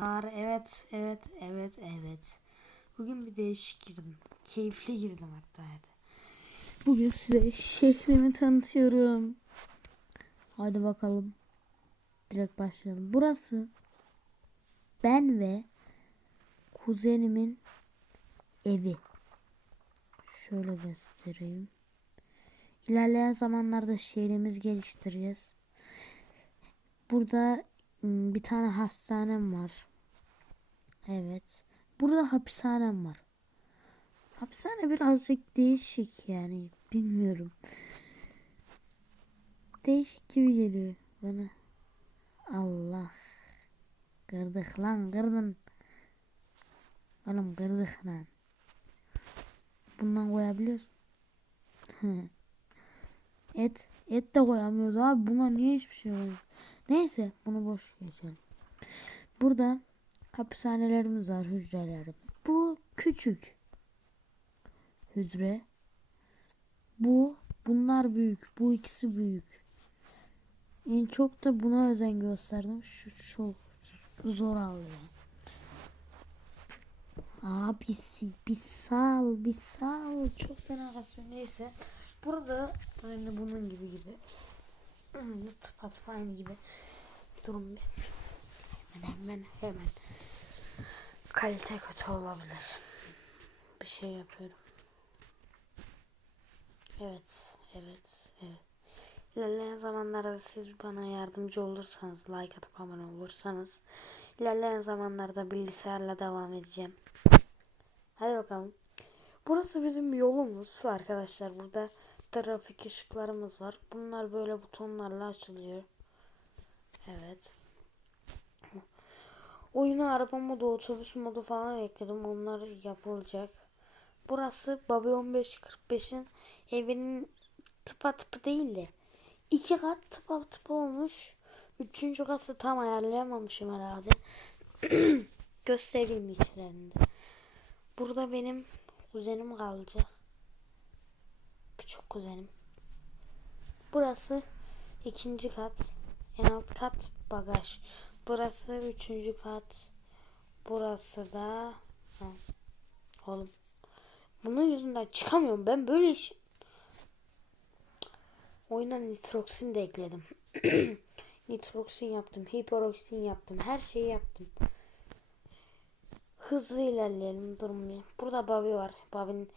Ar evet evet evet evet. Bugün bir değişik girdim. Keyifli girdim hatta. hadi. Bugün size şehrimi tanıtıyorum. Hadi bakalım. Direkt başlayalım. Burası ben ve kuzenimin evi. Şöyle göstereyim. İlerleyen zamanlarda şehrimiz geliştireceğiz. Burada ım, bir tane hastanem var. Evet. Burada hapishanem var. Hapishane birazcık değişik yani. Bilmiyorum. Değişik gibi geliyor bana. Allah. Kırdık lan kırdın. Oğlum kırdık lan. Bundan koyabiliyoruz. et. Et de koyamıyoruz abi. Buna niye hiçbir şey koyuyoruz? Neyse bunu boş geçelim. Burada hapishanelerimiz var hücreler. Bu küçük hücre. Bu bunlar büyük. Bu ikisi büyük. En çok da buna özen gösterdim. Şu çok zor alıyor. Abisi bir sal bir sal çok fena kasıyor neyse burada aynı bunun gibi gibi tıpat aynı gibi durum bir hemen hemen hemen kalite kötü olabilir bir şey yapıyorum evet evet evet İlerleyen zamanlarda siz bana yardımcı olursanız, like atıp abone olursanız ilerleyen zamanlarda bilgisayarla devam edeceğim. Hadi bakalım. Burası bizim yolumuz arkadaşlar. Burada trafik ışıklarımız var. Bunlar böyle butonlarla açılıyor. Evet. Oyuna araba modu, otobüs modu falan ekledim. Onlar yapılacak. Burası Babi 1545'in evinin tıpa tıpı değil de iki kat tıpa tıpa olmuş. Üçüncü katı tam ayarlayamamışım herhalde. Göstereyim içlerinde. Burada benim kuzenim kalacak. Küçük kuzenim. Burası ikinci kat. En alt kat bagaj. Burası üçüncü kat. Burası da ha. oğlum. Bunun yüzünden çıkamıyorum. Ben böyle iş Oyuna nitroksin de ekledim. nitroksin yaptım. Hiperoksin yaptım. Her şeyi yaptım. Hızlı ilerleyelim durmayın. Burada Bobby var. Bobby'nin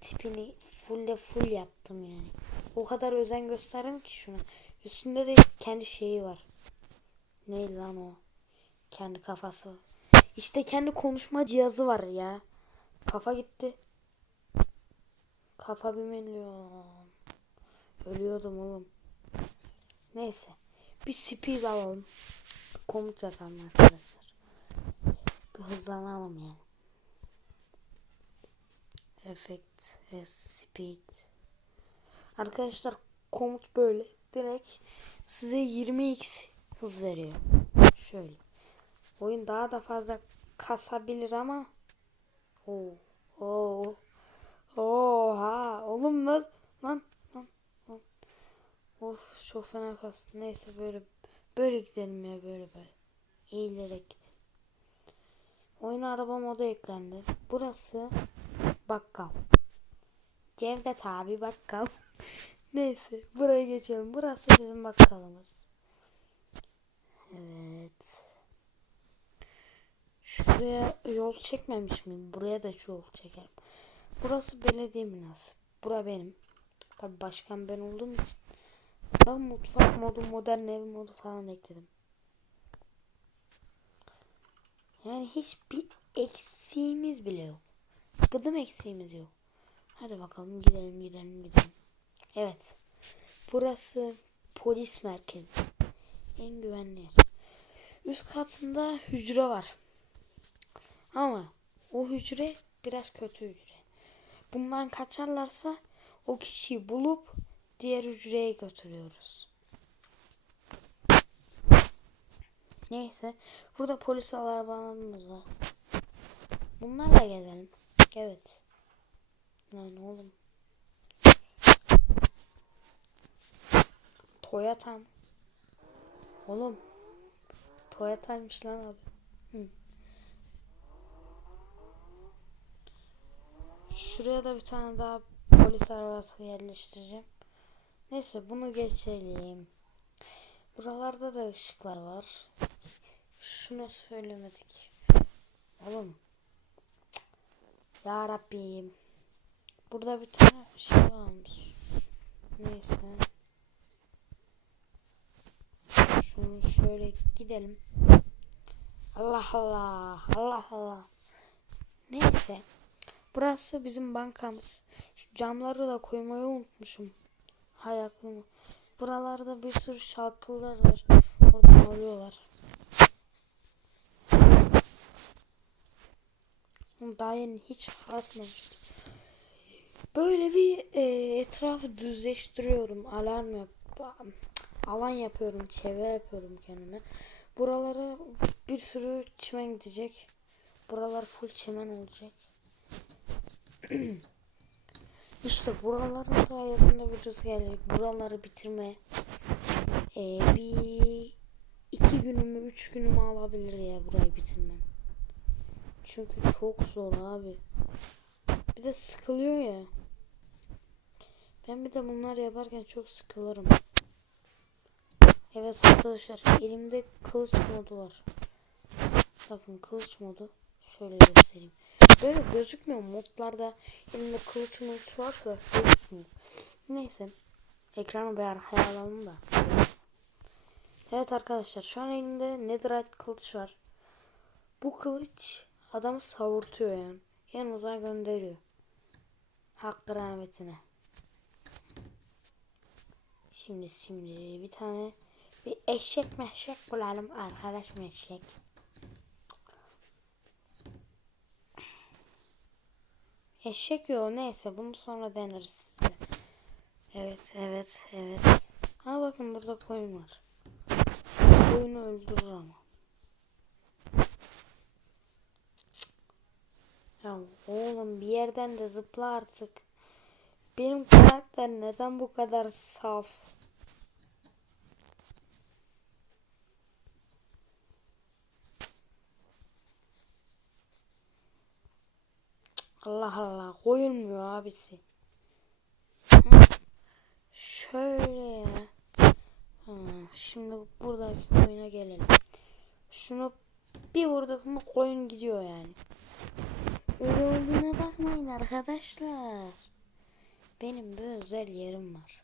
tipini full full yaptım yani. O kadar özen gösterdim ki şuna. Üstünde de kendi şeyi var. Ne lan o? Kendi kafası. İşte kendi konuşma cihazı var ya. Kafa gitti. Kafa bir milyon. Ölüyordum oğlum. Neyse. Bir speed alalım. Komut yazalım arkadaşlar. Bir hızlanalım yani. Effect speed. Arkadaşlar komut böyle. Direkt size 20x hız veriyor. Şöyle. Oyun daha da fazla kasabilir ama Oo. Oo. Oha. Oğlum lan lan lan lan. Of çok fena kastı. Neyse böyle böyle gidelim ya böyle böyle. Eğilerek gidelim. Oyuna araba modu eklendi. Burası bakkal. Cevdet abi bakkal. Neyse buraya geçelim. Burası bizim bakkalımız. Evet. Şuraya yol çekmemiş miyim? Buraya da yol çekerim. Burası belediye binası. Bura benim. Tabi başkan ben olduğum için. Ben mutfak modu, modern ev modu falan ekledim. Yani hiçbir eksiğimiz bile yok. Gıdım eksiğimiz yok. Hadi bakalım gidelim gidelim gidelim. Evet. Burası polis merkezi. En güvenli yer. Üst katında hücre var. Ama o hücre biraz kötü hücre. Bundan kaçarlarsa o kişiyi bulup diğer hücreye götürüyoruz. Neyse. Burada polis arabalarımız var. Bunlarla gezelim. Evet. Lan oğlum. Toyota mı? Oğlum. Toyota'ymış lan adı. Hı. Şuraya da bir tane daha polis arabası yerleştireceğim. Neyse bunu geçelim. Buralarda da ışıklar var. Şunu söylemedik. Oğlum. Ya Rabbim. Burada bir tane şey varmış. Neyse. Şunu şöyle gidelim. Allah Allah. Allah Allah. Neyse. Burası bizim bankamız. Şu camları da koymayı unutmuşum. Hay aklıma. Buralarda bir sürü şarkılar var. Oradan alıyorlar. Daha yeni hiç basmamıştım. Böyle bir e, etrafı düzleştiriyorum. Alarm yap alan yapıyorum. Çevre yapıyorum kendime. Buralara bir sürü çimen gidecek. Buralar full çimen olacak. işte buraların da yakında videosu gelecek. Buraları bitirme. Ee, bir iki günümü, üç günümü alabilir ya burayı bitirmem. Çünkü çok zor abi. Bir de sıkılıyor ya. Ben bir de bunlar yaparken çok sıkılırım. Evet arkadaşlar elimde kılıç modu var. Bakın kılıç modu. Şöyle göstereyim. Böyle gözükmüyor modlarda elimde kılıç modu varsa gözükmüyor. Neyse. Ekranı bir arkaya alalım da. Evet arkadaşlar şu an elimde netherite kılıç var. Bu kılıç adamı savurtuyor yani. En uzağa gönderiyor. Hakkı rahmetine. Şimdi şimdi bir tane bir eşek meşek bulalım arkadaş meşek. Eşek yok neyse bunu sonra deneriz size. Evet evet evet. Ha bakın burada koyun var. Koyunu öldürür ama. Ya oğlum bir yerden de zıpla artık. Benim karakter neden bu kadar saf? Allah Allah koyulmuyor abisi. Şöyle ya. Şimdi buradaki koyuna gelelim. Şunu bir vurduk mu koyun gidiyor yani. Öyle olduğuna bakmayın arkadaşlar. Benim bir özel yerim var.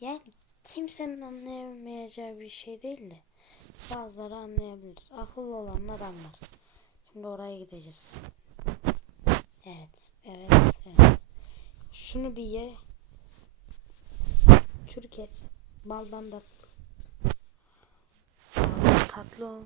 Yani kimsenin anlayamayacağı bir şey değil de bazıları anlayabilir. Akıllı olanlar anlar. Şimdi oraya gideceğiz. Evet, evet, evet. Şunu bir ye. Çürük et. Baldan da tatlı ol.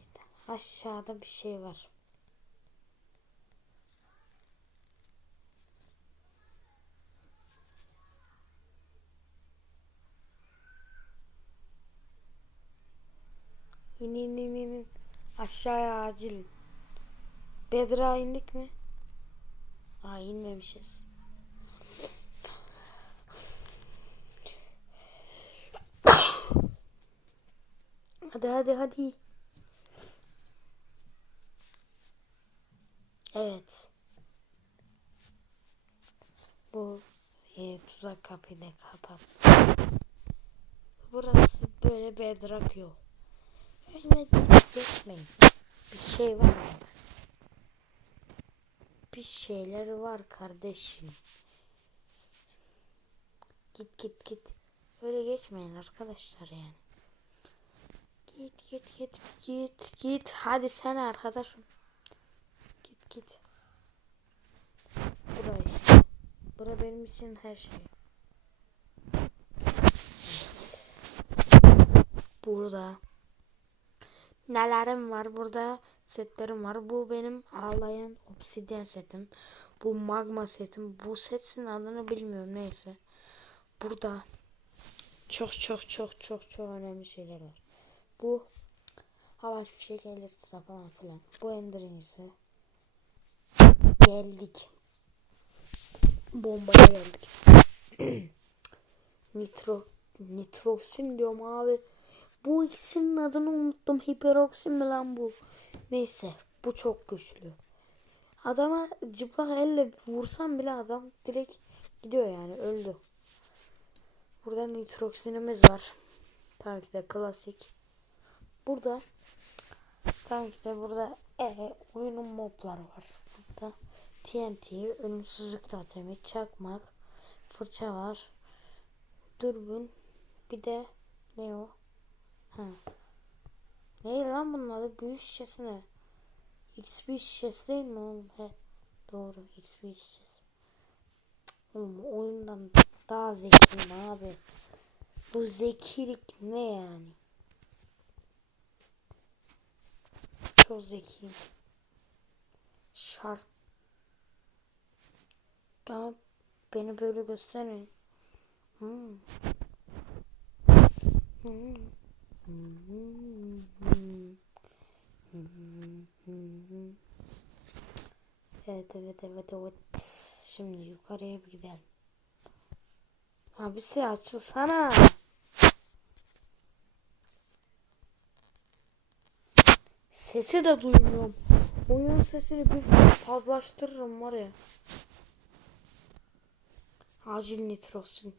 İşte aşağıda bir şey var. İn in. Aşağıya acil. Bedra indik mi? Aa inmemişiz. Hadi hadi hadi. Evet. Bu e, tuzak kapıyı da kapat. Burası böyle bedrak yol. Deyip geçmeyin. Bir şey var orada. Bir şeyler var kardeşim. Git git git. Öyle geçmeyin arkadaşlar yani. Git git git git git. Hadi sen arkadaşım. Git git. Bura işte. Bura benim için her şey. Burada nelerim var burada setlerim var. Bu benim ağlayan obsidyen setim. Bu magma setim. Bu setsin adını bilmiyorum neyse. Burada çok çok çok çok çok önemli şeyler var. Bu hava fişek sıra falan filan. Bu endirincisi. Geldik. Bombaya geldik. Nitro Nitrosin diyorum abi. Bu ikisinin adını unuttum. Hiperoksin mi lan bu? Neyse bu çok güçlü. Adama cıplak elle vursam bile adam direkt gidiyor yani öldü. Burada nitroksinimiz var. Tabii de klasik. Burada tabii de burada e, oyunun mobları var. Burada TNT, ölümsüzlük totemi, çakmak, fırça var. Dürbün. Bir de ne o? Ha. Ne lan bunun adı? Büyük şişesi ne? XP şişesi değil mi oğlum? He. Doğru XP şişesi. Oğlum oyundan daha zekiyim abi. Bu zekilik ne yani? Çok zekiyim. Şark. Ya beni böyle göstermeyin. Hmm. Hmm. Evet evet evet evet. Şimdi yukarıya bir gidelim. Abisi açılsana. Sesi de duymuyorum. Oyun sesini bir fazlaştırırım var ya. Acil nitrosin.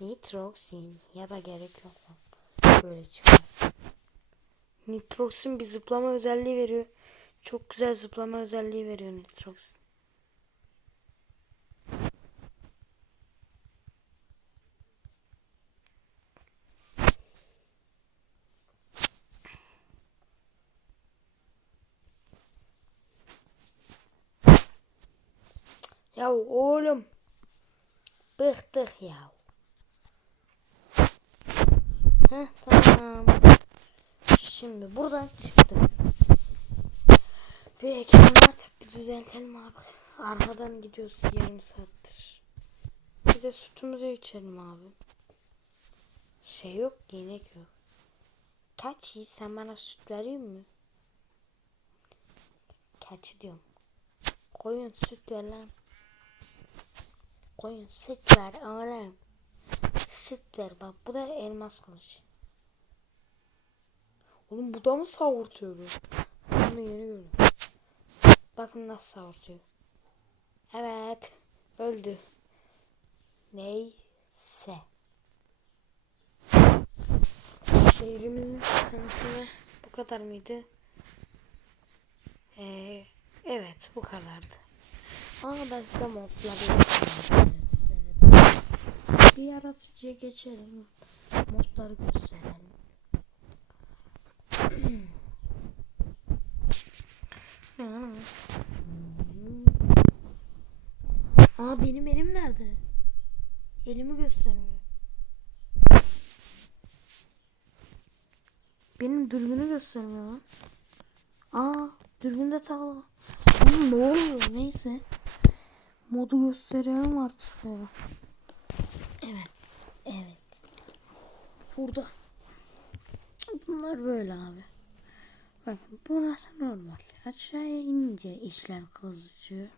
Nitrosin ya da gerek yok lan. Böyle çıkıyor. Nitroxin bir zıplama özelliği veriyor. Çok güzel zıplama özelliği veriyor Nitroxin. Ya oğlum. Bıktık ya. Heh tamam. Şimdi buradan çıktık. Bir ekranı artık bir düzeltelim abi. Arkadan gidiyoruz yarım saattir. Bir de sütümüzü içelim abi. Şey yok inek yok. Kaçı sen bana süt veriyor mu? Kaçı diyorum. Koyun süt ver lan. Koyun süt ver oğlum. Süt ver bak bu da elmas kılıç. Oğlum bu da mı savurtuyordu? Bunu yeni gördüm. Bakın nasıl savurtuyor. Evet. Öldü. Neyse. Şehrimizin tanıtımı bu kadar mıydı? Ee, evet bu kadardı. Ama ben size modları göstereyim. Bir yaratıcıya geçelim. Modları gösterelim. Aa benim elim nerede? Elimi göstermiyor. Benim dürbünü göstermiyor lan. Aa dürbünde. Oğlum ne oluyor? Neyse. Modu gösterelim artık. Evet. Evet. Burada. Bunlar böyle abi. Bakın burası normal. Aşağıya inince işler kızıcı.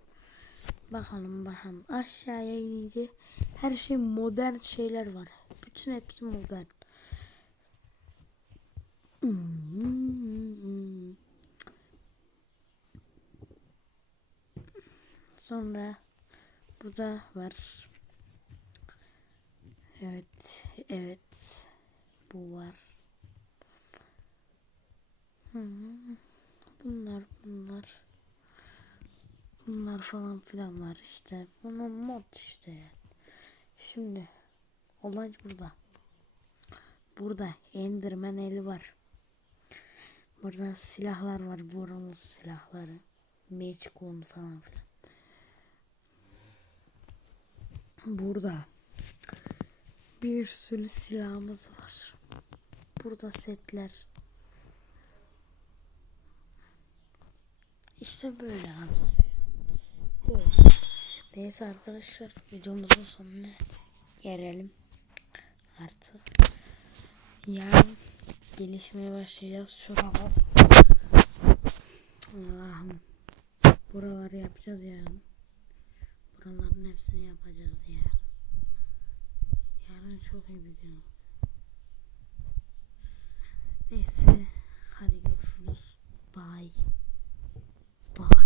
Bakalım bakalım. Aşağıya inince her şey modern şeyler var. Bütün hepsi modern. Sonra burada var. Evet, evet. Var. Bunlar, bunlar. Bunlar falan filan var işte. Bunun mod işte. Şimdi olay burada. Burada Enderman eli var. Burada silahlar var. Borunuz silahları. Meçkun falan filan. Burada bir sürü silahımız var. Burada setler. İşte böyle abisi. Böyle. Neyse arkadaşlar videomuzun sonuna gelelim. Artık yarın gelişmeye başlayacağız. Şuralar. Allah'ım. Buraları yapacağız yani. Buraların hepsini yapacağız ya. Yarın çok iyi bir gün. Neyse. Hadi görüşürüz. Bye. Bye.